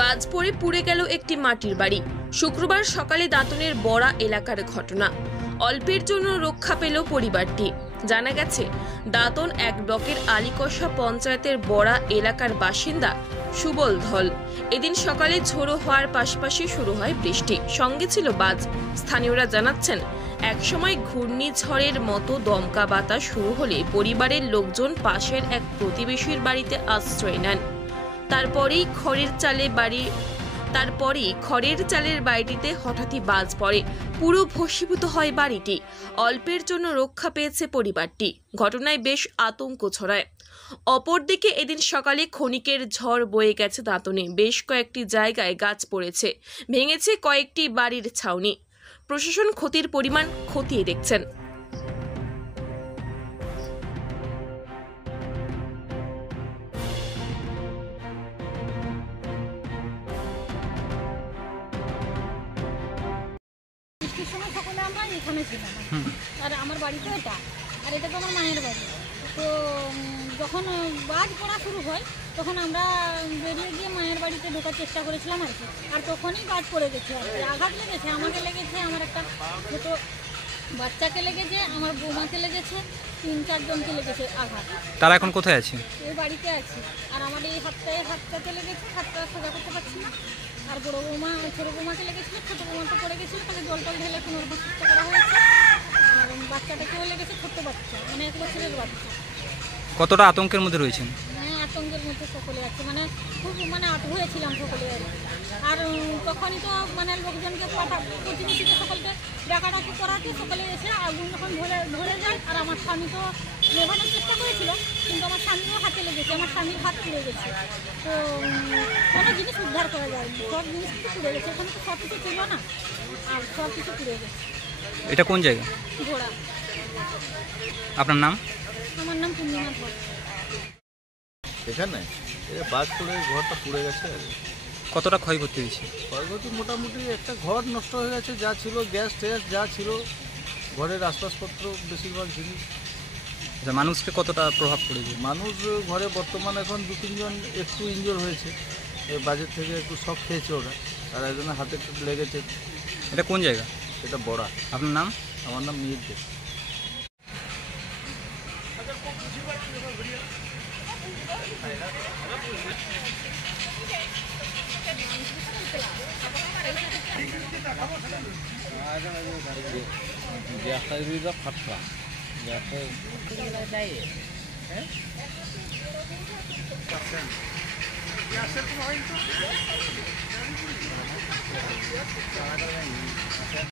বাজ পড়ে পুড়ে গেল একটি মাটির বাড়ি। শুক্রবার সকালে দাঁতনের বড়া এলাকার ঘটনা। অল্পের জন্য রক্ষা পেল পরিবারটি। জানা গেছে, দাঁতন এক ব্লকের আলীকসা পঞ্চায়েতের বড়া এলাকার বাসিন্দা সুবল ধল। এদিন সকালে ঝোড়ো হওয়ার পাশাপাশি শুরু হয় বৃষ্টি, সঙ্গে ছিল বাজ। স্থানীয়রা জানাচ্ছেন, একসময় ঘূর্ণিঝড়ের মতো দমকা বাতাস শুরু হলে পরিবারের লোকজন পাশের এক প্রতিবেশীর বাড়িতে আশ্রয় নেন। তারপরেই খড়ের চালের বাড়িটিতে হঠাৎই বাজ পড়ে, পুরো ভস্মীভূত হয় বাড়িটি। অল্পের জন্য রক্ষা পেয়েছে পরিবারটি। ঘটনায় বেশ আতঙ্ক ছড়ায়। অপরদিকে এদিন সকালে ক্ষণিকের ঝড় বয়ে গেছে দাঁতনে। বেশ কয়েকটি জায়গায় গাছ পড়েছে, ভেঙেছে কয়েকটি বাড়ির ছাউনি। প্রশাসন ক্ষতির পরিমাণ খতিয়ে দেখছেন। বৃষ্টির সময় সকালে আমরা এখানে ছিলাম, আর আমার বাড়ি তো এটা, আর এটা তো আমার মায়ের বাড়ি। তো যখন বাজ পড়া শুরু হয় তখন আমরা বেরিয়ে গিয়ে মায়ের বাড়িতে ঢোকার চেষ্টা করেছিলাম আর কি। আর তখনই বাজ পড়ে গেছে, আঘাত লেগেছে, আমাকে লেগেছে, আমার একটা ছোটো বাচ্চাকে লেগেছে, আমার বৌমাকে লেগেছে, 3-4 জনকে লেগেছে আঘাত। তারা এখন কোথায় আছে? ওই বাড়িতে আছে। আর আমার এই হাতটাতে লেগেছে, হাতটা সোজা করতে পারছি না। আর বড়ো বৌমা, ছোটো বৌমাকে লেগেছিলো, ছোটো বৌমা তো পড়ে গেছিলো, তাকে জল টল ঢেলে পুনর্বার চেষ্টা করা হয়েছে। আর বাচ্চাটাকেও লেগেছে, ছোট্ট বাচ্চা, মানে 1 বছরের বাচ্চা। কতটা আতঙ্কের মধ্যে রয়েছেন? হ্যাঁ, আতঙ্কের মধ্যে সকলে আছে, খুব আহত হয়েছিলাম সকলে। আর তখনই তো লোকজনকে প্রতিবেশীকে সকলকে ডাকাডাকি করাতে সকলে এসে আগুন যখন ধরে যায়। আর আমার স্বামী তো নেভানোর চেষ্টা করেছিল, কিন্তু আমার স্বামীও হাতে লেগেছে, আমার স্বামীর হাত পুড়ে গেছে। তো কোনো জিনিস উদ্ধার করা যায়নি, সব জিনিস কিছু পুড়ে গেছে। এখানে তো সব কিছু ছিল না, আর সব কিছু পুড়ে গেছে। এটা কোন জায়গা? ঘোড়া। আপনার নাম? আমার নাম পূর্ণিমা ধর। এখানে বাজ পড়ে ঘরটা পুড়ে গেছে। কতটা ক্ষয়ক্ষতি হয়েছে? ক্ষয়ক্ষতি মোটামুটি একটা ঘর নষ্ট হয়ে গেছে, যা ছিল গ্যাস ট্যাস যা ছিল, ঘরের আসবাবপত্র বেশিরভাগ জিনিস। মানুষকে কতটা প্রভাব পড়েছে? মানুষ ঘরে বর্তমানে এখন 2-3 জন একটু ইনজোর হয়েছে, বাজেট থেকে একটু শক খেয়েছে ওরা, আর একজনের হাতে একটু লেগেছে। এটা কোন জায়গা? এটা বড়া। আপনার নাম? আমার নাম মিহির দে। গ্যাসটা ফাটকা গ্যাসের